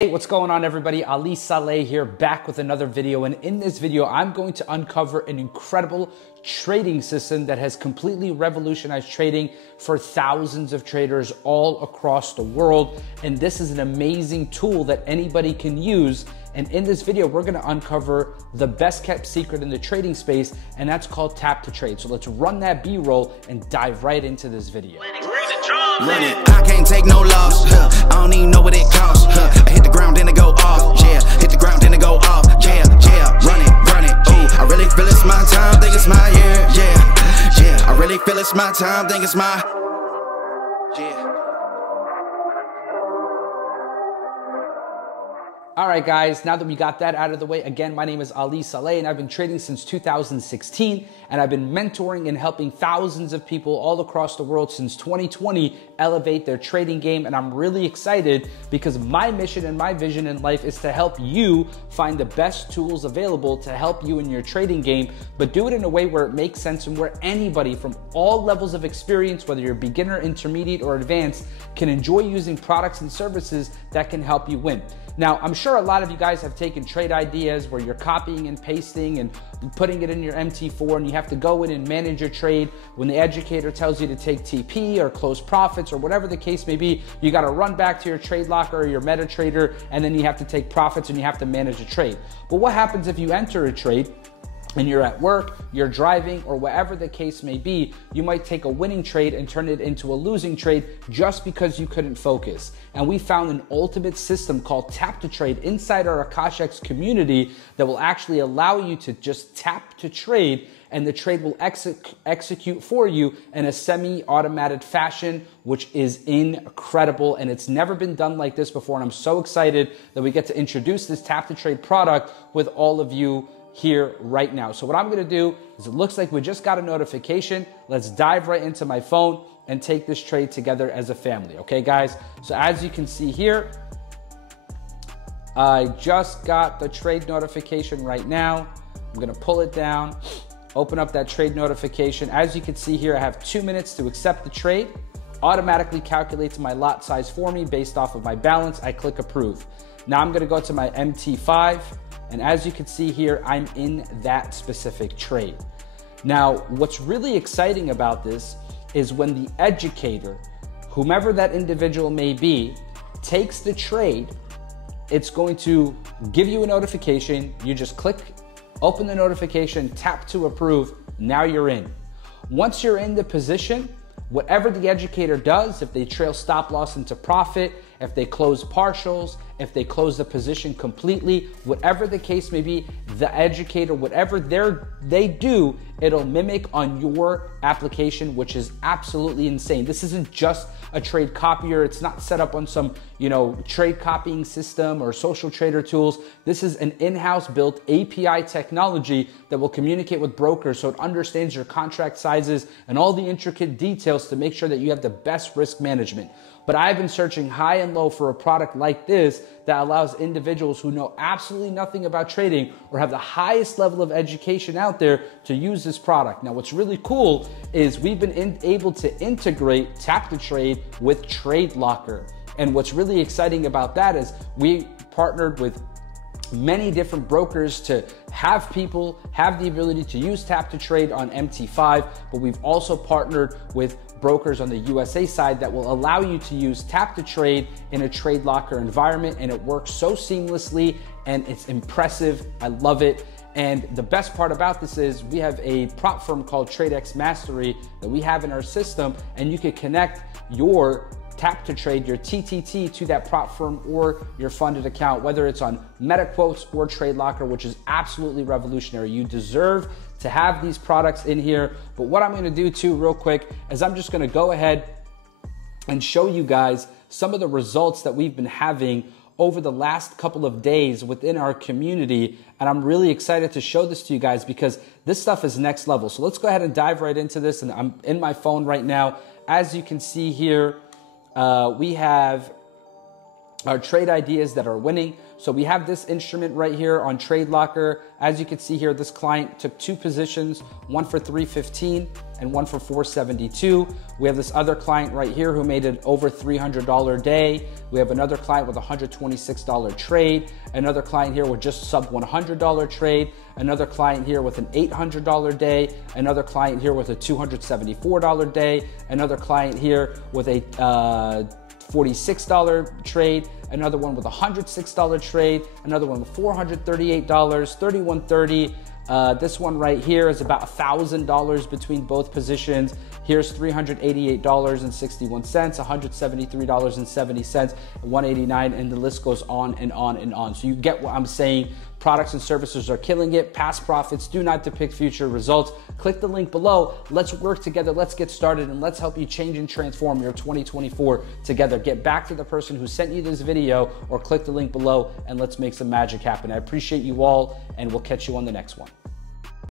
Hey, what's going on everybody? Ali Saleh here, back with another video, and in this video I'm going to uncover an incredible trading system that has completely revolutionized trading for thousands of traders all across the world. And this is an amazing tool that anybody can use. And in this video, we're gonna uncover the best kept secret in the trading space, and that's called tap to trade. So let's run that B-roll and dive right into this video. Run it. I can't take no loss. I don't even know what it costs. I hit the ground, then it go off. Yeah, hit the ground, then it go off. Yeah, run it. Ooh, I really feel it's my time, think it's my year. Yeah, I really feel it's my time, think it's my. Yeah. All right, guys, now that we got that out of the way, again, my name is Ali Saleh, and I've been trading since 2016, and I've been mentoring and helping thousands of people all across the world since 2020 elevate their trading game. And I'm really excited because my mission and my vision in life is to help you find the best tools available to help you in your trading game, but do it in a way where it makes sense and where anybody from all levels of experience, whether you're beginner, intermediate, or advanced, can enjoy using products and services that can help you win. Now, I'm sure a lot of you guys have taken trade ideas where you're copying and pasting and putting it in your MT4, and you have to go in and manage your trade. When the educator tells you to take TP or close profits or whatever the case may be, you got to run back to your trade locker or your MetaTrader, and then you have to take profits and you have to manage a trade. But what happens if you enter a trade and you're at work, you're driving, or whatever the case may be? You might take a winning trade and turn it into a losing trade just because you couldn't focus. And we found an ultimate system called Tap to Trade inside our AkashX community that will actually allow you to just tap to trade, and the trade will execute for you in a semi-automated fashion, which is incredible. And it's never been done like this before. And I'm so excited that we get to introduce this Tap to Trade product with all of you here right now. So what I'm gonna do is, it looks like we just got a notification. Let's dive right into my phone and take this trade together as a family. Okay, guys? So as you can see here, I just got the trade notification right now. I'm gonna pull it down, open up that trade notification. As you can see here, I have 2 minutes to accept the trade. Automatically calculates my lot size for me based off of my balance. I click approve. Now I'm gonna go to my MT5. And as you can see here, I'm in that specific trade. Now, what's really exciting about this is when the educator, whomever that individual may be, takes the trade, it's going to give you a notification. You just click, open the notification, tap to approve. Now you're in. Once you're in the position, whatever the educator does, if they trail stop loss into profit, if they close partials, if they close the position completely, whatever the case may be, the educator, whatever they do, it'll mimic on your application, which is absolutely insane. This isn't just a trade copier. It's not set up on some, trade copying system or social trader tools. This is an in-house built API technology that will communicate with brokers, so it understands your contract sizes and all the intricate details to make sure that you have the best risk management. But I've been searching high and low for a product like this that allows individuals who know absolutely nothing about trading or have the highest level of education out there to use this product. Now, what's really cool is we've been able to integrate Tap to Trade with Trade Locker. And what's really exciting about that is we partnered with many different brokers to have people have the ability to use Tap to Trade on MT5, but we've also partnered with brokers on the USA side that will allow you to use Tap to Trade in a Trade Locker environment, and it works so seamlessly and it's impressive. I love it. And the best part about this is we have a prop firm called TradeX Mastery that we have in our system, and you can connect your Tap to Trade, your TTT, to that prop firm or your funded account, whether it's on MetaQuotes or Trade Locker, which is absolutely revolutionary. You deserve to have these products in here. But what I'm gonna do too, real quick, is I'm just gonna go ahead and show you guys some of the results that we've been having over the last couple of days within our community. And I'm really excited to show this to you guys because this stuff is next level. So let's go ahead and dive right into this. And I'm in my phone right now. As you can see here, we have our trade ideas that are winning. So we have this instrument right here on Trade Locker. As you can see here, this client took 2 positions, one for 315 and one for 472. We have this other client right here who made an over $300 day. We have another client with a $126 trade, another client here with just sub $100 trade, another client here with an $800 day, another client here with a $274 day, another client here with a $46 trade, another one with a $106 trade, another one with $438, $31.30. This one right here is about $1,000 between both positions. Here's $388.61, $173.70, $189, and the list goes on and on and on. So you get what I'm saying. Products and services are killing it. Past profits do not depict future results. Click the link below. Let's work together. Let's get started, and let's help you change and transform your 2024 together. Get back to the person who sent you this video, or click the link below and let's make some magic happen. I appreciate you all, and we'll catch you on the next one.